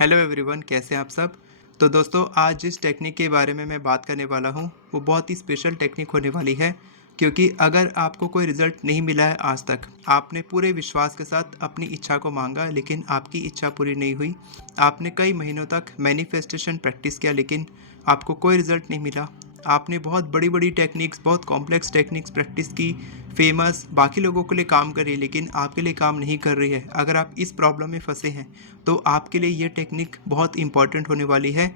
Hello everyone, कैसे हैं आप सब। तो दोस्तों, आज जिस टेक्निक के बारे में मैं बात करने वाला हूं वो बहुत ही स्पेशल टेक्निक होने वाली है। क्योंकि अगर आपको कोई रिजल्ट नहीं मिला है आज तक, आपने पूरे विश्वास के साथ अपनी इच्छा को मांगा लेकिन आपकी इच्छा पूरी नहीं हुई, आपने कई महीनों तक मैनिफेस्टेशन प्रैक्टिस किया लेकिन आपको कोई रिजल्ट नहीं मिला, आपने बहुत बड़ी बड़ी टेक्निक्स, बहुत कॉम्प्लेक्स टेक्निक्स प्रैक्टिस की, फेमस बाकी लोगों के लिए काम कर रही है लेकिन आपके लिए काम नहीं कर रही है। अगर आप इस प्रॉब्लम में फंसे हैं तो आपके लिए ये टेक्निक बहुत इंपॉर्टेंट होने वाली है।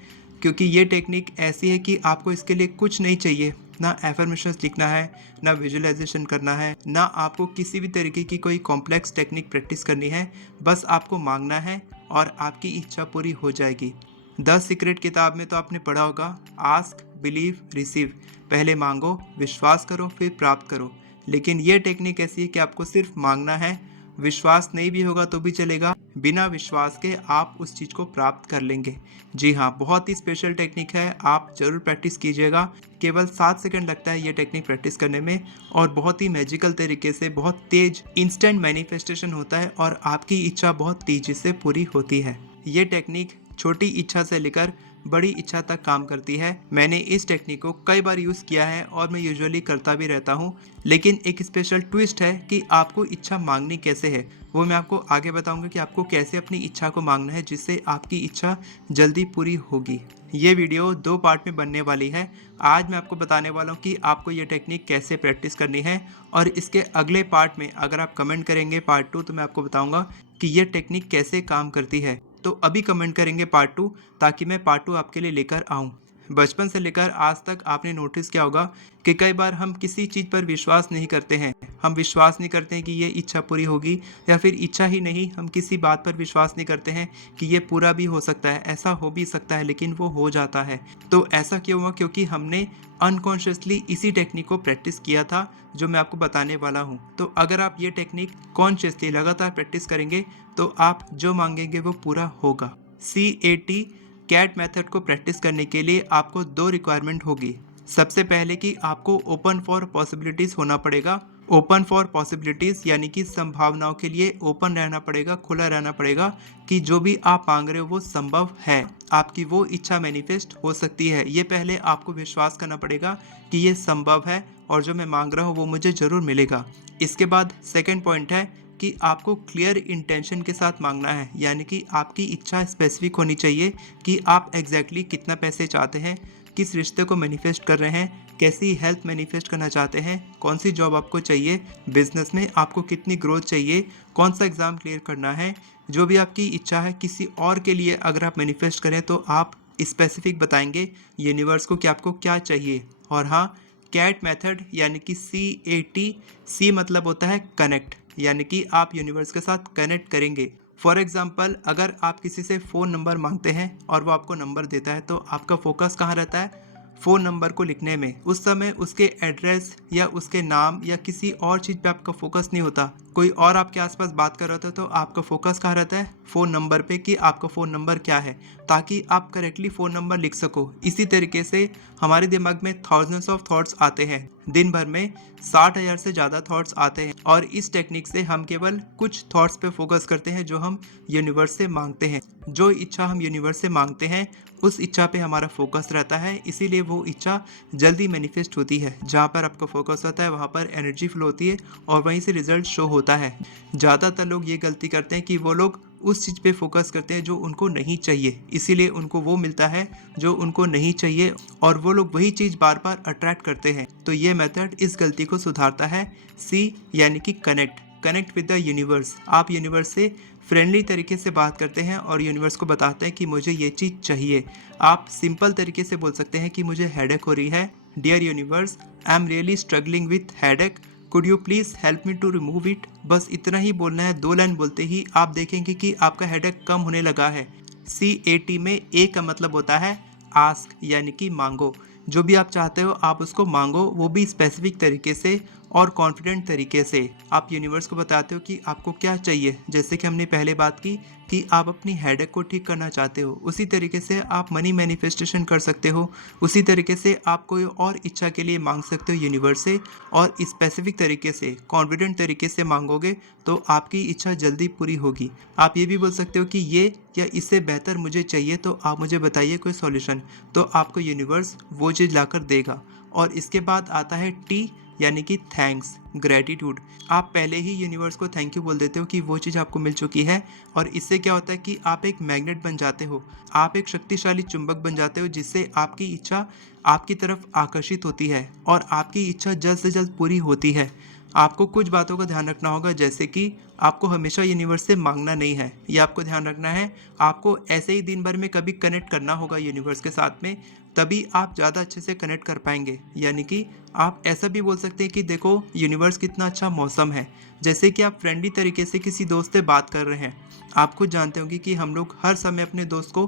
क्योंकि ये टेक्निक ऐसी है कि आपको इसके लिए कुछ नहीं चाहिए, ना एफर्मेशंस लिखना है, ना विजुअलाइजेशन करना है, ना आपको किसी भी तरीके की कोई कॉम्प्लेक्स टेक्निक प्रैक्टिस करनी है। बस आपको मांगना है और आपकी इच्छा पूरी हो जाएगी। द सीक्रेट किताब में तो आपने पढ़ा होगा, आस्क बिलीव रिसीव। पहले मांगो, विश्वास करो, फिर प्राप्त करो। लेकिन ये टेक्निक ऐसी है कि आपको सिर्फ मांगना है, विश्वास नहीं भी होगा तो भी चलेगा, बिना विश्वास के आप उस चीज़ को प्राप्त कर लेंगे। जी हाँ, बहुत ही स्पेशल टेक्निक है, आप ज़रूर प्रैक्टिस कीजिएगा। केवल 7 सेकंड लगता है ये टेक्निक प्रैक्टिस करने में और बहुत ही मैजिकल तरीके से, बहुत तेज इंस्टेंट मैनिफेस्टेशन होता है और आपकी इच्छा बहुत तेजी से पूरी होती है। ये टेक्निक छोटी इच्छा से लेकर बड़ी इच्छा तक काम करती है। मैंने इस टेक्निक को कई बार यूज़ किया है और मैं यूजुअली करता भी रहता हूँ। लेकिन एक स्पेशल ट्विस्ट है कि आपको इच्छा मांगनी कैसे है, वो मैं आपको आगे बताऊंगा कि आपको कैसे अपनी इच्छा को मांगना है जिससे आपकी इच्छा जल्दी पूरी होगी। ये वीडियो 2 पार्ट में बनने वाली है। आज मैं आपको बताने वाला हूँ कि आपको ये टेक्निक कैसे प्रैक्टिस करनी है, और इसके अगले पार्ट में अगर आप कमेंट करेंगे पार्ट 2 तो मैं आपको बताऊंगा कि ये टेक्निक कैसे काम करती है। तो अभी कमेंट करेंगे पार्ट 2 ताकि मैं पार्ट 2 आपके लिए लेकर आऊँ। बचपन से लेकर आज तक आपने नोटिस किया होगा कि कई बार हम किसी चीज़ पर विश्वास नहीं करते हैं। हम विश्वास नहीं करते हैं कि ये इच्छा पूरी होगी, या फिर इच्छा ही नहीं, हम किसी बात पर विश्वास नहीं करते हैं कि ये पूरा भी हो सकता है, ऐसा हो भी सकता है, लेकिन वो हो जाता है। तो ऐसा क्यों हुआ? क्योंकि हमने अनकॉन्शियसली इसी टेक्निक को प्रैक्टिस किया था जो मैं आपको बताने वाला हूँ। तो अगर आप ये टेक्निक कॉन्शियसली लगातार प्रैक्टिस करेंगे तो आप जो मांगेंगे वो पूरा होगा। CAT कैट मेथड को प्रैक्टिस करने के लिए आपको 2 रिक्वायरमेंट होगी। सबसे पहले कि आपको ओपन फॉर पॉसिबिलिटीज़ होना पड़ेगा। ओपन फॉर पॉसिबिलिटीज़ यानी कि संभावनाओं के लिए ओपन रहना पड़ेगा, खुला रहना पड़ेगा कि जो भी आप मांग रहे हो वो संभव है, आपकी वो इच्छा मैनिफेस्ट हो सकती है। ये पहले आपको विश्वास करना पड़ेगा कि ये संभव है और जो मैं मांग रहा हूँ वो मुझे ज़रूर मिलेगा। इसके बाद सेकेंड पॉइंट है कि आपको क्लियर इंटेंशन के साथ मांगना है, यानी कि आपकी इच्छा स्पेसिफिक होनी चाहिए कि आप एग्जैक्टली कितना पैसे चाहते हैं, किस रिश्ते को मैनिफेस्ट कर रहे हैं, कैसी हेल्थ मैनिफेस्ट करना चाहते हैं, कौन सी जॉब आपको चाहिए, बिजनेस में आपको कितनी ग्रोथ चाहिए, कौन सा एग्ज़ाम क्लियर करना है। जो भी आपकी इच्छा है किसी और के लिए अगर आप मैनिफेस्ट करें तो आप स्पेसिफिक बताएंगे यूनिवर्स को कि आपको क्या चाहिए। और हाँ, कैट मेथड यानी कि CAT, सी मतलब होता है कनेक्ट, यानी कि आप यूनिवर्स के साथ कनेक्ट करेंगे। फॉर एग्जाम्पल, अगर आप किसी से फ़ोन नंबर मांगते हैं और वो आपको नंबर देता है तो आपका फोकस कहाँ रहता है? फ़ोन नंबर को लिखने में। उस समय उसके एड्रेस या उसके नाम या किसी और चीज़ पे आपका फोकस नहीं होता। कोई और आपके आसपास बात कर रहा होता है तो आपका फोकस कहाँ रहता है? फ़ोन नंबर पे कि आपका फ़ोन नंबर क्या है, ताकि आप करेक्टली फ़ोन नंबर लिख सको। इसी तरीके से हमारे दिमाग में थाउजेंड्स ऑफ थॉट्स आते हैं, दिन भर में 60,000 से ज़्यादा थॉट्स आते हैं, और इस टेक्निक से हम केवल कुछ थॉट्स पे फोकस करते हैं जो हम यूनिवर्स से मांगते हैं। जो इच्छा हम यूनिवर्स से मांगते हैं उस इच्छा पे हमारा फोकस रहता है, इसीलिए वो इच्छा जल्दी मैनिफेस्ट होती है। जहाँ पर आपका फोकस होता है वहाँ पर एनर्जी फ्लो होती है और वहीं से रिजल्ट शो होता है। ज़्यादातर लोग ये गलती करते हैं कि वो लोग उस चीज़ पे फोकस करते हैं जो उनको नहीं चाहिए, इसीलिए उनको वो मिलता है जो उनको नहीं चाहिए, और वो लोग वही चीज़ बार बार अट्रैक्ट करते हैं। तो ये मेथड इस गलती को सुधारता है। C यानी कि कनेक्ट विद द यूनिवर्स। आप यूनिवर्स से फ्रेंडली तरीके से बात करते हैं और यूनिवर्स को बताते हैं कि मुझे ये चीज़ चाहिए। आप सिंपल तरीके से बोल सकते हैं कि मुझे हेडेक हो रही है, dear universe I am really struggling with headache, could you please help me to remove it. बस इतना ही बोलना है। 2 लाइन बोलते ही आप देखेंगे कि आपका हेडेक कम होने लगा है। CAT में A का मतलब होता है आस्क, यानी कि मांगो। जो भी आप चाहते हो आप उसको मांगो, वो भी स्पेसिफिक तरीके से और कॉन्फिडेंट तरीके से आप यूनिवर्स को बताते हो कि आपको क्या चाहिए। जैसे कि हमने पहले बात की कि आप अपनी हेडेक को ठीक करना चाहते हो, उसी तरीके से आप मनी मैनिफेस्टेशन कर सकते हो। उसी तरीके से आप कोई और इच्छा के लिए मांग सकते हो यूनिवर्स से, और स्पेसिफिक तरीके से कॉन्फिडेंट तरीके से मांगोगे तो आपकी इच्छा जल्दी पूरी होगी। आप ये भी बोल सकते हो कि ये या इससे बेहतर मुझे चाहिए, तो आप मुझे बताइए कोई सॉल्यूशन, तो आपको यूनिवर्स वो चीज़ लाकर देगा। और इसके बाद आता है टी, यानी कि थैंक्स, ग्रेटिट्यूड। आप पहले ही यूनिवर्स को थैंक यू बोल देते हो कि वो चीज़ आपको मिल चुकी है, और इससे क्या होता है कि आप एक मैग्नेट बन जाते हो, आप एक शक्तिशाली चुंबक बन जाते हो, जिससे आपकी इच्छा आपकी तरफ आकर्षित होती है और आपकी इच्छा जल्द से जल्द पूरी होती है। आपको कुछ बातों का ध्यान रखना होगा, जैसे कि आपको हमेशा यूनिवर्स से मांगना नहीं है, ये आपको ध्यान रखना है। आपको ऐसे ही दिन भर में कभी कनेक्ट करना होगा यूनिवर्स के साथ में, तभी आप ज़्यादा अच्छे से कनेक्ट कर पाएंगे। यानी कि आप ऐसा भी बोल सकते हैं कि देखो यूनिवर्स कितना अच्छा मौसम है। जैसे कि आप फ्रेंडली तरीके से किसी दोस्त से बात कर रहे हैं, आप खुद जानते होंगे कि हम लोग हर समय अपने दोस्त को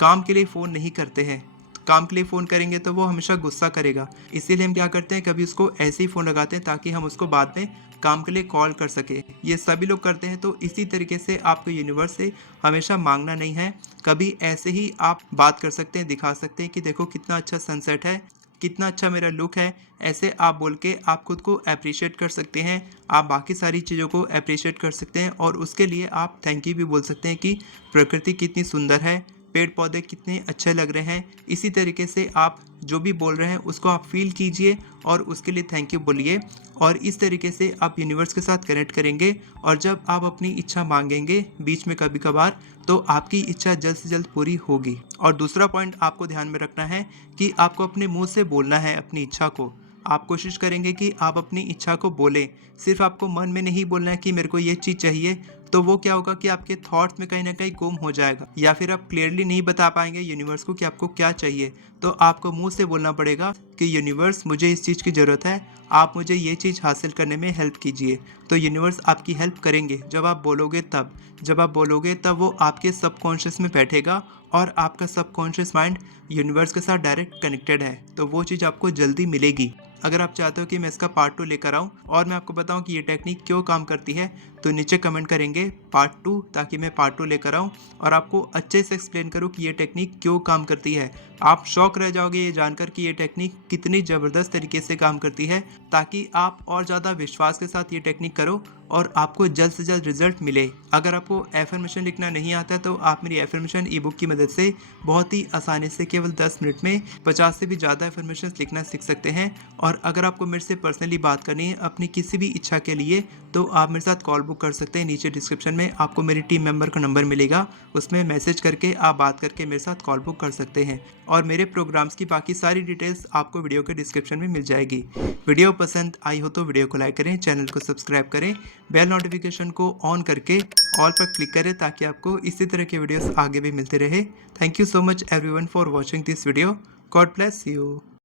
काम के लिए फ़ोन नहीं करते हैं। काम के लिए फ़ोन करेंगे तो वो हमेशा गुस्सा करेगा, इसीलिए हम क्या करते हैं, कभी उसको ऐसे ही फ़ोन लगाते हैं ताकि हम उसको बाद में काम के लिए कॉल कर सके। ये सभी लोग करते हैं। तो इसी तरीके से आपको यूनिवर्स से हमेशा मांगना नहीं है, कभी ऐसे ही आप बात कर सकते हैं, दिखा सकते हैं कि देखो कितना अच्छा सनसेट है, कितना अच्छा मेरा लुक है। ऐसे आप बोल के आप खुद को अप्रिशिएट कर सकते हैं, आप बाकी सारी चीज़ों को अप्रिशिएट कर सकते हैं, और उसके लिए आप थैंक यू भी बोल सकते हैं कि प्रकृति कितनी सुंदर है, पेड़ पौधे कितने अच्छे लग रहे हैं। इसी तरीके से आप जो भी बोल रहे हैं उसको आप फील कीजिए और उसके लिए थैंक यू बोलिए, और इस तरीके से आप यूनिवर्स के साथ कनेक्ट करेंगे। और जब आप अपनी इच्छा मांगेंगे बीच में कभी कभार, तो आपकी इच्छा जल्द से जल्द पूरी होगी। और दूसरा पॉइंट आपको ध्यान में रखना है कि आपको अपने मुंह से बोलना है अपनी इच्छा को। आप कोशिश करेंगे कि आप अपनी इच्छा को बोलें, सिर्फ आपको मन में नहीं बोलना है कि मेरे को ये चीज़ चाहिए, तो वो क्या होगा कि आपके थॉट्स में कहीं ना कहीं गुम हो जाएगा, या फिर आप क्लियरली नहीं बता पाएंगे यूनिवर्स को कि आपको क्या चाहिए। तो आपको मुंह से बोलना पड़ेगा कि यूनिवर्स मुझे इस चीज़ की ज़रूरत है, आप मुझे ये चीज़ हासिल करने में हेल्प कीजिए। तो यूनिवर्स आपकी हेल्प करेंगे जब आप बोलोगे तब। जब आप बोलोगे तब वो आपके सबकॉन्शियस में बैठेगा, और आपका सबकॉन्शियस माइंड यूनिवर्स के साथ डायरेक्ट कनेक्टेड है, तो वो चीज़ आपको जल्दी मिलेगी। अगर आप चाहते हो कि मैं इसका पार्ट 2 लेकर आऊँ और मैं आपको बताऊँ कि ये टेक्निक क्यों काम करती है, तो नीचे कमेंट करेंगे पार्ट 2, ताकि मैं पार्ट 2 लेकर आऊँ और आपको अच्छे से एक्सप्लेन करूँ कि ये टेक्निक क्यों काम करती है। आप शॉक रह जाओगे ये जानकर कि ये टेक्निक कितनी ज़बरदस्त तरीके से काम करती है, ताकि आप और ज़्यादा विश्वास के साथ ये टेक्निक करो और आपको जल्द से जल्द रिजल्ट मिले। अगर आपको एफर्मेशन लिखना नहीं आता तो आप मेरी एफर्मेशन ई बुक की मदद से बहुत ही आसानी से केवल 10 मिनट में 50 से भी ज़्यादा एफर्मेशन लिखना सीख सकते हैं। और अगर आपको मेरे से पर्सनली बात करनी है अपनी किसी भी इच्छा के लिए, तो आप मेरे साथ कॉल बुक कर सकते हैं। नीचे डिस्क्रिप्शन में आपको मेरी टीम मेंबर का नंबर मिलेगा, उसमें मैसेज करके आप बात करके मेरे साथ कॉल बुक कर सकते हैं। और मेरे प्रोग्राम्स की बाकी सारी डिटेल्स आपको वीडियो के डिस्क्रिप्शन में मिल जाएगी। वीडियो पसंद आई हो तो वीडियो को लाइक करें, चैनल को सब्सक्राइब करें, बेल नोटिफिकेशन को ऑन करके ऑल पर क्लिक करें, ताकि आपको इसी तरह के वीडियोस आगे भी मिलते रहे। Thank you so much everyone for watching this video. God bless you.